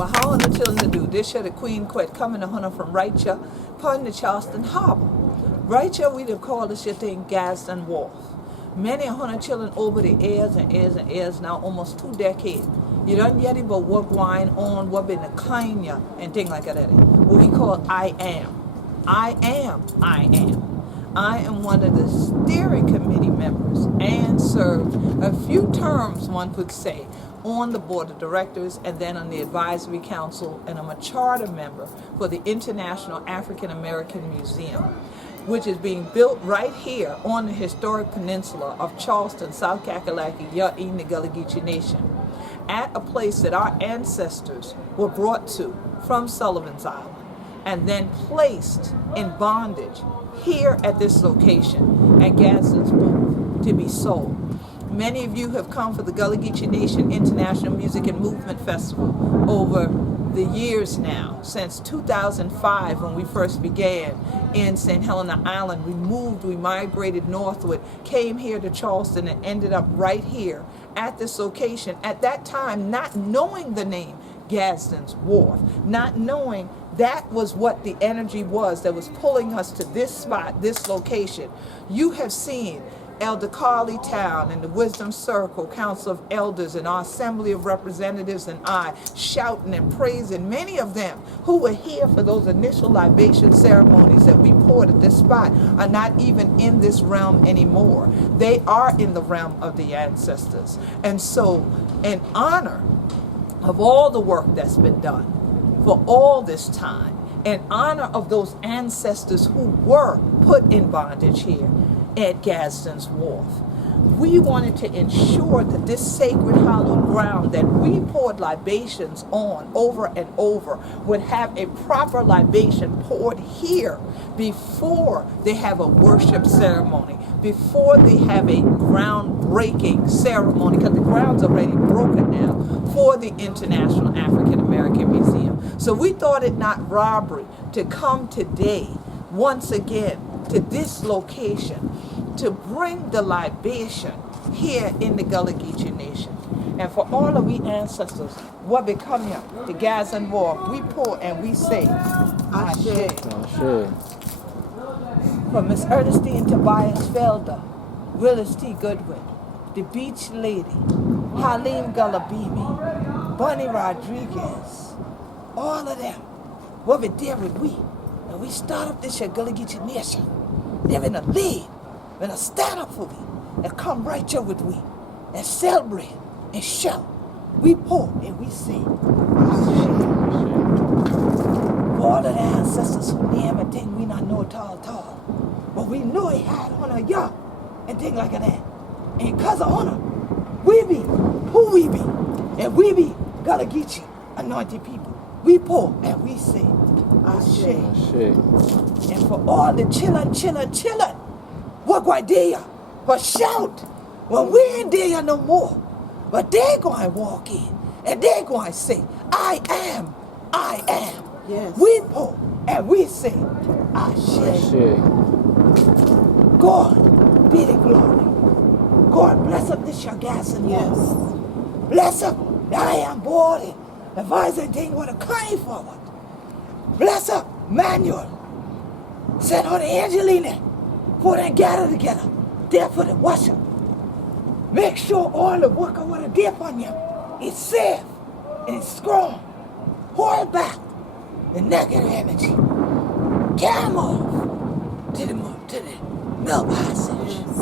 Well, how on the children to do? This year the Queen quit coming to Hunter from Rightshire, putting to Charleston Harbor. Rightshire, we have called this year thing Gadsden Wharf. Many a hundred children over the years and years and years now, almost 2 decades. You don't get it but what wine on, what been the Kenya and things like that. What we call I am. I am, I am. I am one of the steering committee members and served a few terms, one could say, on the board of directors and then on the advisory council, and I'm a charter member for the International African American Museum, which is being built right here on the historic peninsula of Charleston, South Kakalaki, in the Gullah Geechee Nation, at a place that our ancestors were brought to from Sullivan's Island and then placed in bondage here at this location at Gadsden's Wharf to be sold. Many of you have come for the Gullah Geechee Nation International Music and Movement Festival over the years now, since 2005 when we first began in St. Helena Island. We migrated northward, came here to Charleston and ended up right here at this location. At that time, not knowing the name Gadsden's Wharf, not knowing that was what the energy was that was pulling us to this spot, this location. You have seen Elder Carly Town and the Wisdom Circle, Council of Elders and our Assembly of Representatives and I shouting and praising. Many of them who were here for those initial libation ceremonies that we poured at this spot are not even in this realm anymore. They are in the realm of the ancestors. And so in honor of all the work that's been done for all this time, in honor of those ancestors who were put in bondage here at Gadsden's Wharf, we wanted to ensure that this sacred hallowed ground that we poured libations on over and over would have a proper libation poured here before they have a worship ceremony, before they have a groundbreaking ceremony, because the ground's already broken now, for the International African American Museum. So we thought it not robbery to come today once again to this location to bring the libation here in the Gullah Geechee Nation. And for all of we ancestors, what become here, the Gadsden Wharf, we pour and we say, Ashe. Ashe. For Miss Ernestine Tobias Felder, Willis T. Goodwin, the Beach Lady, Halim Gullah Bibi, Bunny Rodriguez, all of them, what we did with we. And we start up this here Gullah Geechee Nation. They're in a lead, in a stand up for we, and come right here with we, and celebrate, and shout. We pour and we sing. For all of the ancestors who name and thing we not know tall. But we know he had honor young and things like that. And because of honor, we be who we be. And we be Gullah Geechee anointed people. We pour and we sing. Ashe. And for all the chillin', what go there? But shout when we ain't there no more. But they going to walk in and they going to say, I am. Yes. We pour and we sing. Ashe. God be the glory. God bless up this your gas and Yes. bless up the I am body. The vice and thing want to climb forward. Bless up Manuel. Send on the Angelina for them gather together. There for the worship. Make sure all the work I want to dip on you is safe and it's strong. Hold back the negative energy. Carry off to the milk passage. Yes.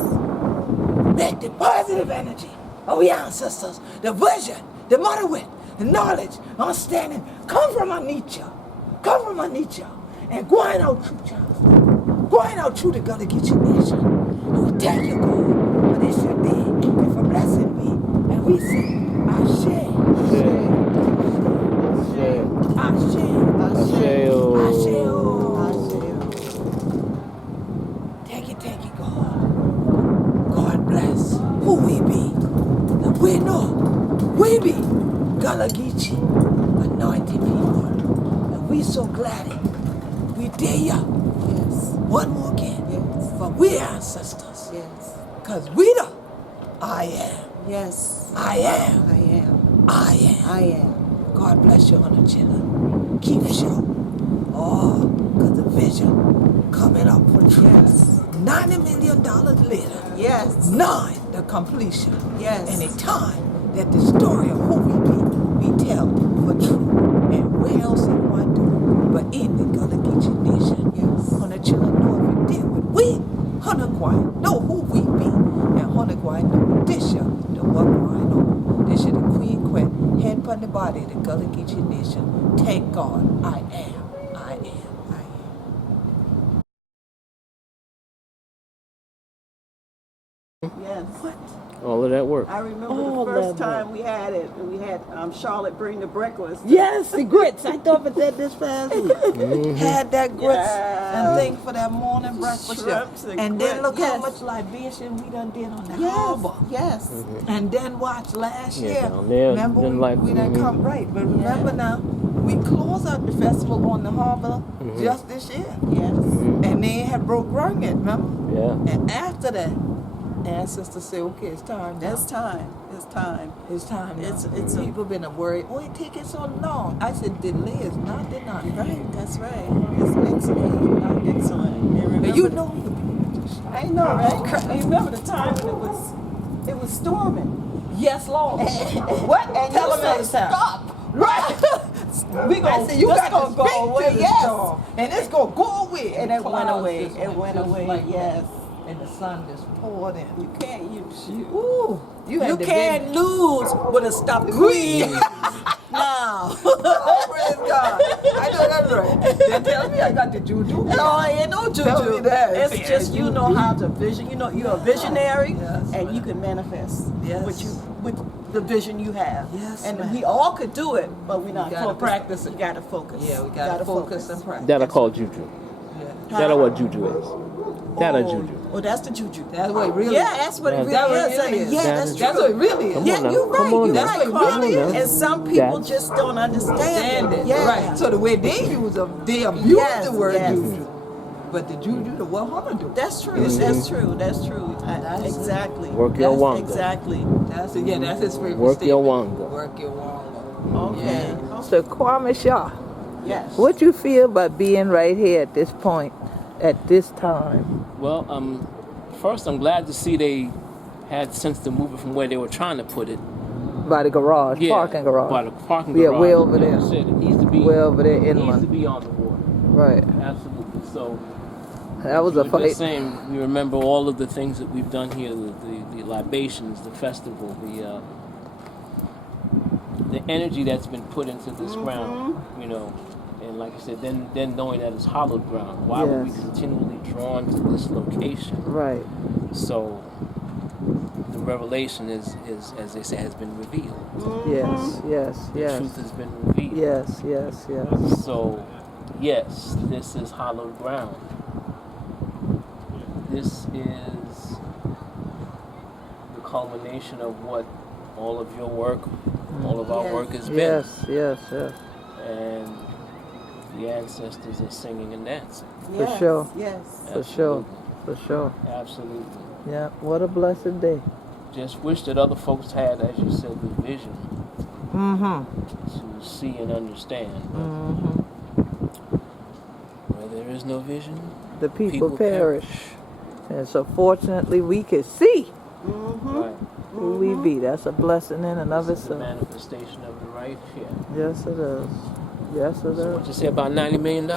Make the positive energy of your ancestors, the vision, the motherhood, the knowledge, understanding, come from Anitya. Come from Anitya. And going out through Charleston. Going out through the Gullah Geechee Nation. And we thank you, God, for this your day and for blessing me. And we say, Ashe. Thank you, God. God bless who we be. And we know we be Gullah Geechee anointed people. And we so glad we dare ya. Yes. One more again. Yes. For we ancestors. Yes. Because we the I am. Yes. I am. I am. I am. I am. God bless you, honey children. Keep showing. Oh, because the vision coming up for truth. Yes. $90 million later. Yes. 9, the completion. Yes. And a time that the story of who we tell for truth. And where else he want to do but in the Gullah Geechee nation. Yes. Honey children know if you did what we, honey quiet, know who we be. And honey quiet know this year the what going on. This year the Queen Quet, head upon the body of the Gullah Geechee nation. Thank God, I am. Yes. What? All of that work. I remember All the first that time we had it. We had Charlotte bring the breakfast. Yes, the grits. I thought of that this past week. Had that grits Yeah. and things for that morning breakfast. Shrimps and then grits, look how yes. much libation we done did on the Yes. harbor. Yes. And then watch last Yeah, year. down there, Remember then we done come right. But remember now, we closed out the festival on the harbor just this year. Yes. And they had broke ground yet, remember? Yeah. And after that, ancestors say, okay, it's time now. It's time. It's time. It's time now. It's a- People been worried, oh, it take it so long. I said, delay is not denied. Right. That's right. It's excellent. Not excellent. And remember, You know, I know, right? I remember the time when it was storming. yes, Lord. What? And Tell you them every said, time. stop. Right. We gonna, I said, you this got gonna to go speak away. to the Yes. storm. And it's going to go away. And it went Clouds away. just It went just away. like Yes. that. And the sun just poured in. You can't use you. Ooh, you had to can't lose with a stop queen. No. Praise God. I know that's right. They tell me I got the juju. No, ain't no juju. Tell me that. It's Yeah, just you know how to vision. You know you're a visionary, Yes, and ma'am. you can manifest Yes. with the vision you have. Yes, and ma'am. we all could do it, but we're not gotta focused. practice it. You gotta focus. Yeah, we got to focus and practice. That I call juju. Yeah. That are what juju is. That are juju. Oh, that's the juju. That's what it really Yeah, that's what it really That is. really I mean, is. yeah, That that's is- true. That's what it really is. Come Yeah, on now. you're right. Come on You're now. right, That's what it really Carla. is. And some people That's- just don't understand Stand it. it. Yeah. Right. So the way they use them, they abuse Yes, the word yes. juju. But the juju, the what Hannah do. That's true. That's true. That's true. That's- Exactly. Work your That's wanga. Exactly. That's it. Yeah, that's his favorite Work your statement. wanga. Work your wanga. Okay. So Kwame Shaw, Yes. what you feel about being right here at this point, at this time? Well, first I'm glad to see they had sense to move it from where they were trying to put it. By the garage, Yeah, parking garage. By the parking Yeah, garage. way over Like there. I said, it needs to be. Way over there It needs to inland. be on the water. Right. Absolutely. So. That was you a were fight. just saying, we remember all of the things that we've done here, the libations, the festival, the energy that's been put into this ground, you know, and like I said, then knowing that it's hollowed ground, why would we Yes. continually drawn to this location? Right. So the revelation is as they say, has been revealed. Yes, yes, The yes. truth has been revealed. Yes, yes, yes. So, yes, this is hallowed ground. This is the culmination of what all of your work, all of our Yes. work has been. Yes, yes, yes. And the ancestors are singing and dancing. Yes. sure. Yes. For sure, for sure. Absolutely. Yeah, what a blessed day. Just wish that other folks had, as you said, the vision to see and understand. But where there is no vision, The people perish. And so fortunately we can see right? who we be. That's a blessing in and of This is the itself. manifestation of the right here. Yes, it is. Yes, it So is. what you say about $90 million?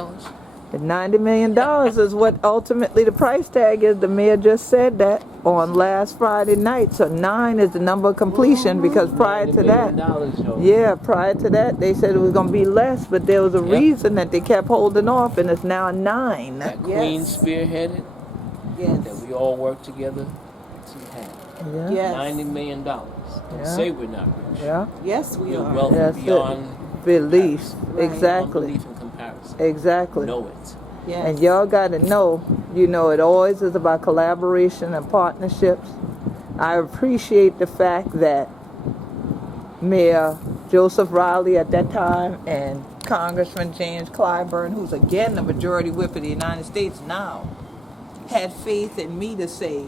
And $90 million is what ultimately the price tag is. The mayor just said that on last Friday night. So 9 is the number of completion because prior to that, yeah, prior to that, they said it was going to be less, but there was a reason that they kept holding off, and it's now 9. That Queen Yes. spearheaded, Yes. that we all work together to have. Yeah. Yes. $90 million. Don't Yeah. say we're not rich. Yeah. Yes, we We're are. wealthy That's it. beyond Belief. Right. Exactly. unbelief and comparison. Exactly. Know it. Yes. And y'all got to know, you know, it always is about collaboration and partnerships. I appreciate the fact that Mayor Joseph Riley at that time and Congressman James Clyburn, who's again the majority whip of the United States now, had faith in me to say,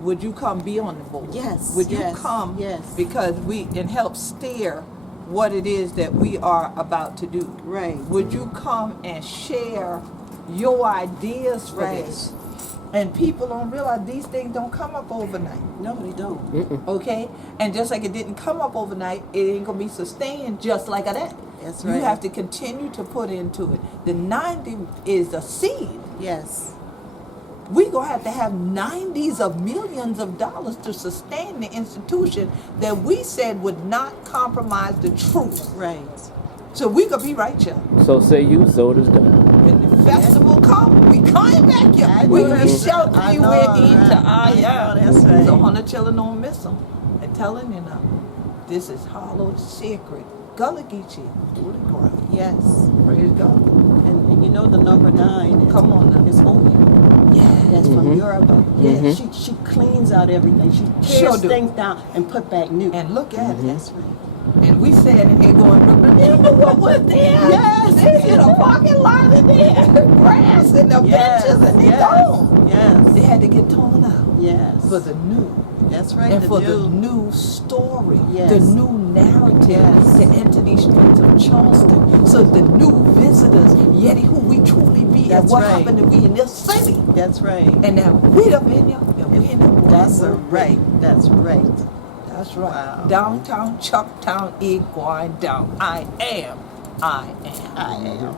would you come be on the board? Yes, Would you yes, come? yes. Because and help steer what it is that we are about to do. Right. Would you come and share your ideas for Right. this? And people don't realize these things don't come up overnight. No, they don't. Okay? And just like it didn't come up overnight, it ain't gonna be sustained just like that. That's You right. have to continue to put into it. The 90 is a seed. Yes. We're going to have 90s of millions of dollars to sustain the institution that we said would not compromise the truth. Right. So we could be right here. So say you, so it is done. When the festival come, we coming back here. I We know can be that's- shouting I you know, into right. I know, that's IAAM. right. So 100 children don't miss them. I'm telling you now, this is hallowed sacred. Gullah Geechee, do the ground. Yes. Praise God. And you know the number 9 is, Come on now. is Omi. Yeah. That's from Europe. Yeah, Mhm. she cleans out everything. She Sure tears do. things down and put back new. And look at it. That's right. And we sat in here going, remember what was there? Yes. This in a parking lot in there, grass and the benches and they gone. They Yes. had to get torn out Yes. for the new. That's right. And the for new. the new story, Yes. the new narrative Yes. to enter these streets of Charleston. So the new visitors, yet who we truly be and That's what right. happened to be in this city. That's right. And now we done been here and we in the That's right. That's right. That's right. Wow. Downtown, Chucktown, Iguan down. I am. I am.